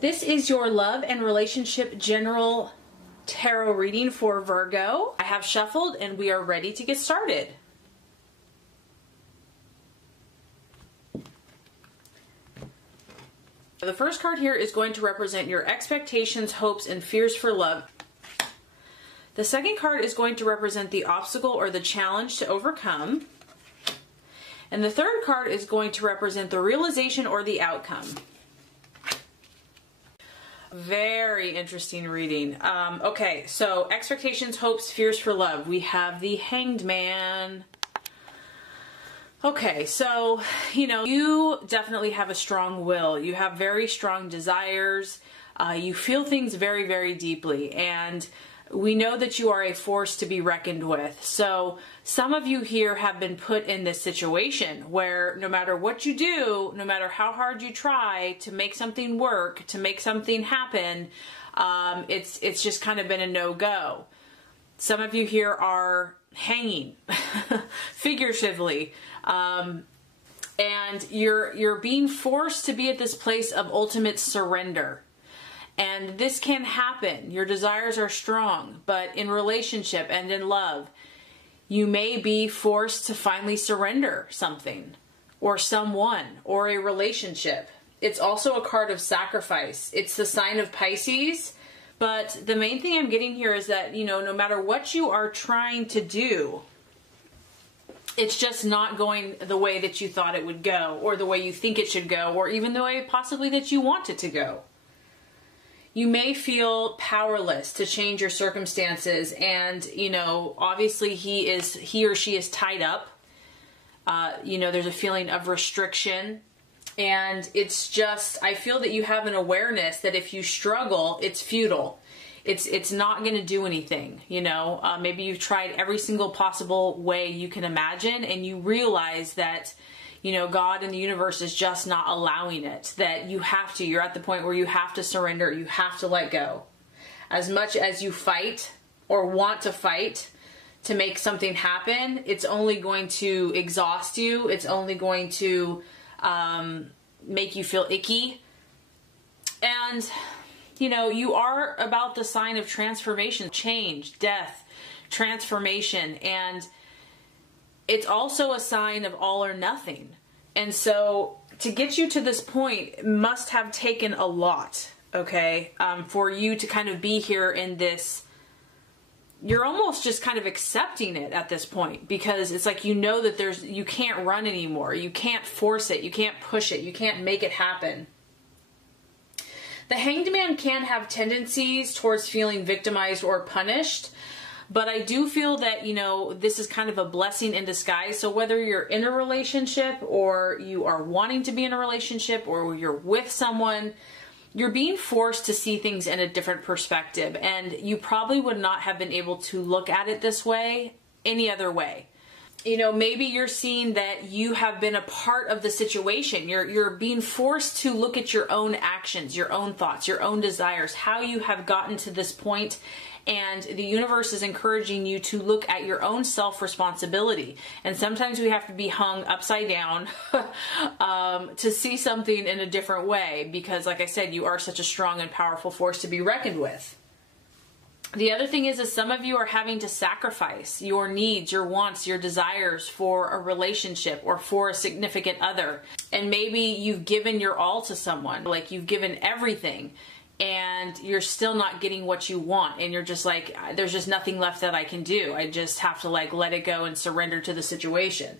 This is your love and relationship general tarot reading for Virgo. I have shuffled and we are ready to get started. The first card here is going to represent your expectations, hopes, and fears for love. The second card is going to represent the obstacle or the challenge to overcome. And the third card is going to represent the realization or the outcome. Very interesting reading. Okay, so expectations, hopes, fears for love. We have the Hanged Man. Okay, so, you definitely have a strong will. You have very strong desires. You feel things very, very deeply. And we know that you are a force to be reckoned with. So some of you here have been put in this situation where no matter what you do, no matter how hard you try to make something work, to make something happen, it's just kind of been a no-go. Some of you here are hanging, figuratively, and you're being forced to be at this place of ultimate surrender. And this can happen. Your desires are strong, but in relationship and in love, you may be forced to finally surrender something or someone or a relationship. It's also a card of sacrifice. It's the sign of Pisces, but the main thing I'm getting here is that, no matter what you are trying to do, it's just not going the way that you thought it would go, or the way you think it should go, or even the way possibly that you want it to go. You may feel powerless to change your circumstances, and obviously he or she is tied up. There's a feeling of restriction, and it's just, I feel that you have an awareness that if you struggle, it's futile. It's not going to do anything. Maybe you've tried every single possible way you can imagine, and you realize that God and the universe is just not allowing it, that you're at the point where you have to surrender, you have to let go. As much as you fight or want to fight to make something happen, it's only going to exhaust you, it's only going to make you feel icky. And, you are about the sign of transformation, change, death, transformation, and it's also a sign of all or nothing. And so to get you to this point must have taken a lot, okay, for you to kind of be here in this. You're almost just kind of accepting it at this point, because it's like that you can't run anymore. You can't force it. You can't push it. You can't make it happen. The Hanged Man can have tendencies towards feeling victimized or punished. But I do feel that, this is kind of a blessing in disguise. So whether you're in a relationship, or you are wanting to be in a relationship, or you're with someone, you're being forced to see things in a different perspective. And you probably would not have been able to look at it this way any other way. Maybe you're seeing that you have been a part of the situation. You're being forced to look at your own actions, your own thoughts, your own desires, how you have gotten to this point. And the universe is encouraging you to look at your own self-responsibility. And sometimes we have to be hung upside down to see something in a different way, because like I said, you are such a strong and powerful force to be reckoned with. The other thing is some of you are having to sacrifice your needs, your wants, your desires for a relationship or for a significant other. And maybe you've given your all to someone, like you've given everything, and you're still not getting what you want. And you're just like, there's just nothing left that I can do. I just have to let it go and surrender to the situation.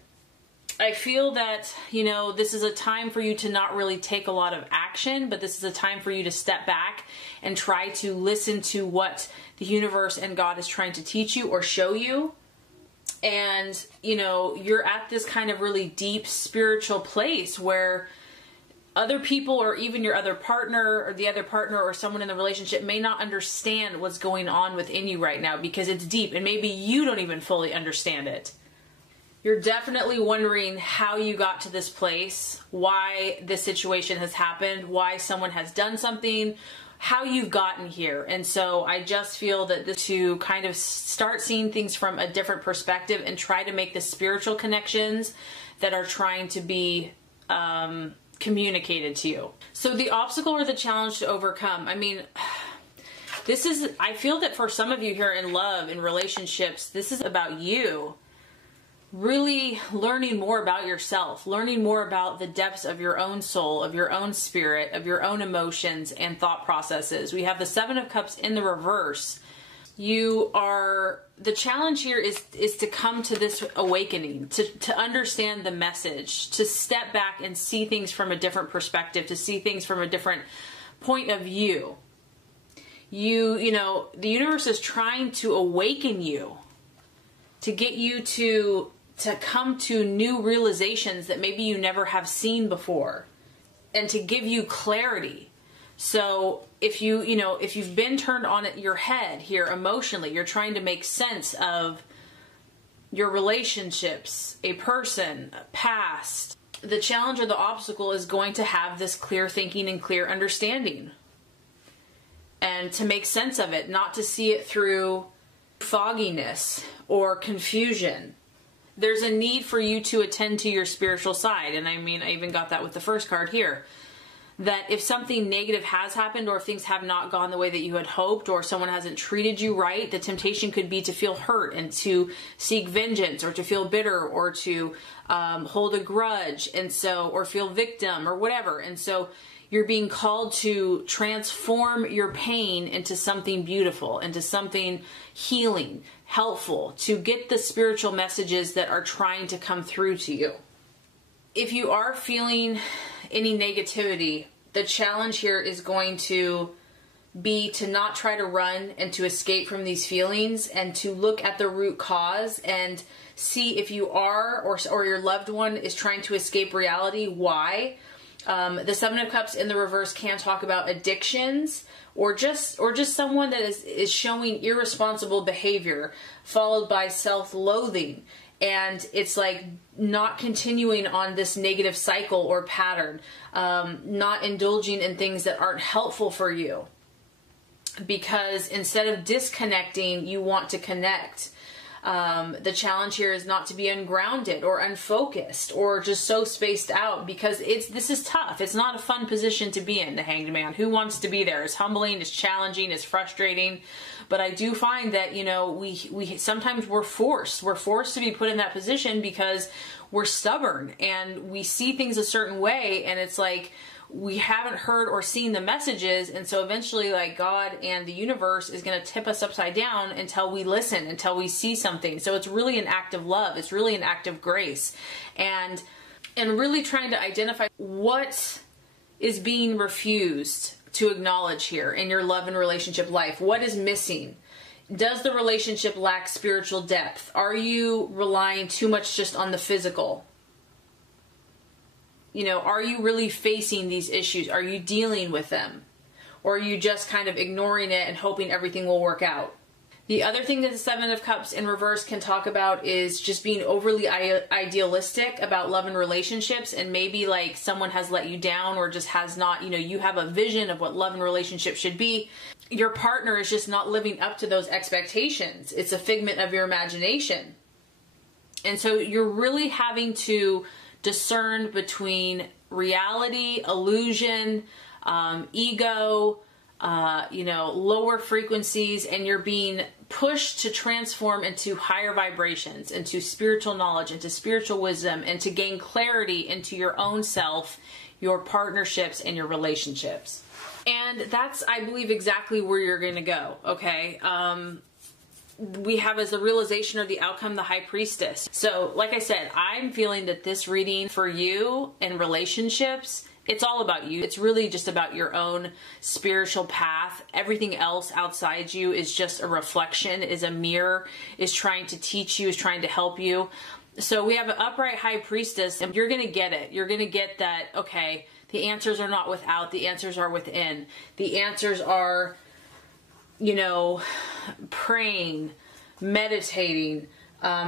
I feel that, this is a time for you to not really take a lot of action, but this is a time for you to step back and try to listen to what the universe and God is trying to teach you or show you. And, you're at this kind of really deep spiritual place where other people, or even your other partner, or the other partner, or someone in the relationship may not understand what's going on within you right now, because it's deep and maybe you don't even fully understand it. You're definitely wondering how you got to this place, why this situation has happened, why someone has done something, how you've gotten here. And so I just feel that to kind of start seeing things from a different perspective and try to make the spiritual connections that are trying to be communicated to you. So the obstacle or the challenge to overcome, I mean, I feel that for some of you here in love, in relationships, this is about you really learning more about yourself, learning more about the depths of your own soul, of your own spirit, of your own emotions and thought processes. We have the Seven of Cups in the reverse. The challenge here is to come to this awakening, to understand the message, to step back and see things from a different perspective, to see things from a different point of view. You know, the universe is trying to awaken you, to get you to come to new realizations that maybe you never have seen before, and to give you clarity. So if you've been turned on your head here emotionally, you're trying to make sense of your relationships, a person, a past, the challenge or the obstacle is going to have this clear thinking and clear understanding. And to make sense of it, not to see it through fogginess or confusion. There's a need for you to attend to your spiritual side. And I mean, I even got that with the first card here. That if something negative has happened, or if things have not gone the way that you had hoped, or someone hasn't treated you right, the temptation could be to feel hurt and to seek vengeance, or to feel bitter, or to hold a grudge, and so, or feel victim, or whatever. And so you're being called to transform your pain into something beautiful, into something healing, helpful, to get the spiritual messages that are trying to come through to you. If you are feeling any negativity, the challenge here is going to be to not try to run and to escape from these feelings, and to look at the root cause and see if you are, or your loved one is trying to escape reality, why. The Seven of Cups in the reverse can talk about addictions, or just someone that is showing irresponsible behavior followed by self-loathing. And it's like not continuing on this negative cycle or pattern, not indulging in things that aren't helpful for you. Because instead of disconnecting, you want to connect. The challenge here is not to be ungrounded or unfocused or just so spaced out, because this is tough. It's not a fun position to be in, the Hanged Man. Who wants to be there? It's humbling, it's challenging, it's frustrating. But I do find that, you know, we sometimes we're forced to be put in that position because we're stubborn and we see things a certain way, and it's like we haven't heard or seen the messages, and so eventually, like, God and the universe is going to tip us upside down until we listen, until we see something. So it's really an act of love. It's really an act of grace, and really trying to identify what is being refused to acknowledge here in your love and relationship life. What is missing? Does the relationship lack spiritual depth? Are you relying too much just on the physical? You know, are you really facing these issues? Are you dealing with them? Or are you just kind of ignoring it and hoping everything will work out? The other thing that the Seven of Cups in reverse can talk about is just being overly idealistic about love and relationships, and maybe like someone has let you down, or just has not, you know, you have a vision of what love and relationship should be. Your partner is just not living up to those expectations. It's a figment of your imagination. And so you're really having to discern between reality, illusion, ego, you know, lower frequencies, and you're being pushed to transform into higher vibrations, into spiritual knowledge, into spiritual wisdom, and to gain clarity into your own self, your partnerships, and your relationships. And that's, I believe, exactly where you're going to go, okay? We have as the realization or the outcome, the High Priestess. So, like I said, I'm feeling that this reading for you and relationships, it's all about you. It's really just about your own spiritual path. Everything else outside you is just a reflection, is a mirror, is trying to teach you, is trying to help you. So we have an upright High Priestess, and you're going to get it. You're going to get that, okay, the answers are not without, the answers are within. The answers are, you know, praying, meditating,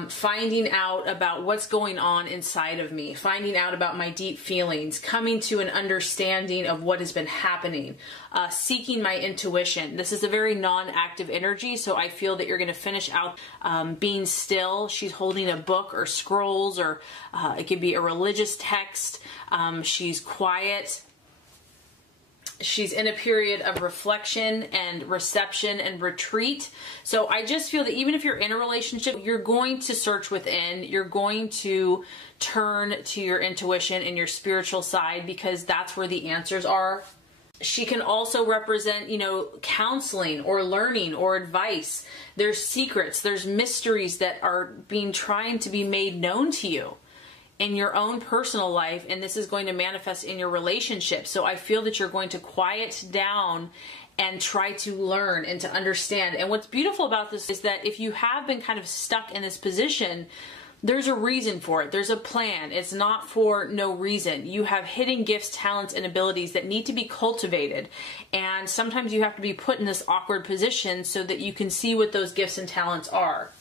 finding out about what's going on inside of me, finding out about my deep feelings, coming to an understanding of what has been happening, seeking my intuition. This is a very non-active energy, so I feel that you're going to finish out being still. She's holding a book or scrolls, or it could be a religious text. She's quiet. She's in a period of reflection and reception and retreat. So I just feel that even if you're in a relationship, you're going to search within. You're going to turn to your intuition and your spiritual side, because that's where the answers are. She can also represent, you know, counseling or learning or advice. There's secrets, there's mysteries that are trying to be made known to you in your own personal life, and this is going to manifest in your relationship. So I feel that you're going to quiet down and try to learn and to understand. And what's beautiful about this is that if you have been kind of stuck in this position, there's a reason for it. There's a plan. It's not for no reason. You have hidden gifts, talents, and abilities that need to be cultivated. And sometimes you have to be put in this awkward position so that you can see what those gifts and talents are.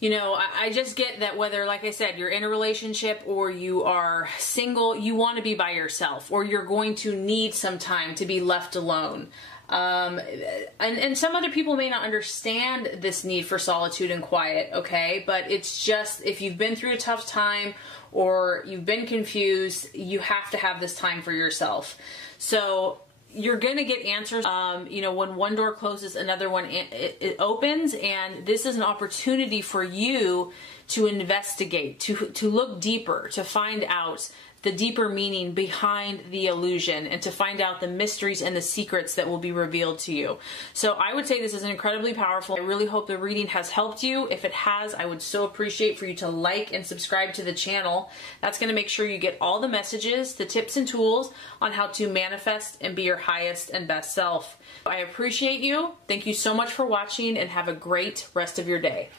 You know, I just get that whether, like I said, you're in a relationship or you are single, you want to be by yourself, or you're going to need some time to be left alone. And some other people may not understand this need for solitude and quiet, okay? But it's just, if you've been through a tough time or you've been confused, you have to have this time for yourself. So you're going to get answers. You know, when one door closes, another one it opens, and this is an opportunity for you to investigate, to look deeper, to find out the deeper meaning behind the illusion, and to find out the mysteries and the secrets that will be revealed to you. So I would say this is incredibly powerful. I really hope the reading has helped you. If it has, I would so appreciate for you to like and subscribe to the channel. That's going to make sure you get all the messages, the tips and tools on how to manifest and be your highest and best self. I appreciate you. Thank you so much for watching, and have a great rest of your day.